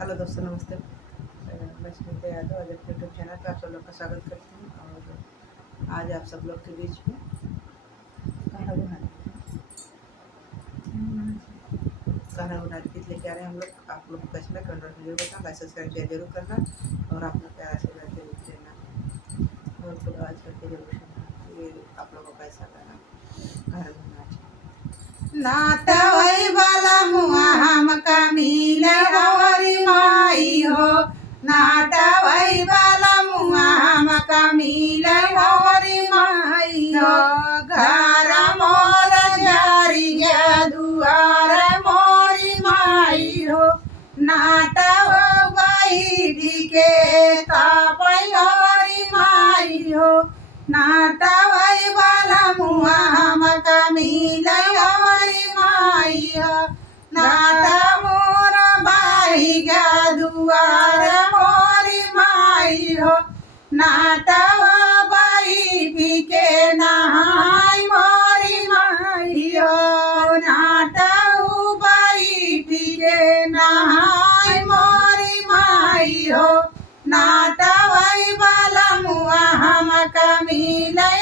Hello दोस्तों, नमस्ते। मैं स्मिता यादव आज अपने यूट्यूब चैनल पर आप सब लोग का स्वागत करती हूँ। और आज आप सब लोग के बीच में गाना बना के गीत लेके आ रहे हैं हम लोग। आप लोग को कैसा लगा कमेंट में जरूर बताना, लाइक सब्सक्राइब शेयर जरूर करना और अपना प्यार आशीर्वाद जरूर देना और खुद आवाज़ करके जरूर सुनना। ये आप लोगों को कैसा लगा गाना बना। नाता वही वाला मुआ हमका मिले हमारी माई हो, नाता वही वाला मुआ हमका मिले हमारी माई हो। घर मोर जारी गया दुआर मोरी माई हो, नाता वो बैठी के तापई हमारी माई हो। नाता वही वाला मुआ हमका मिले हमारी माई हो, नाता मोर बाई गया दुआर मोरी माई हो। नाता वो बाई के नहाई मोरी माई हो, नाता वो बाई के नहाई मोरी माई हो। नाता वही वाला मुआ हमका मिले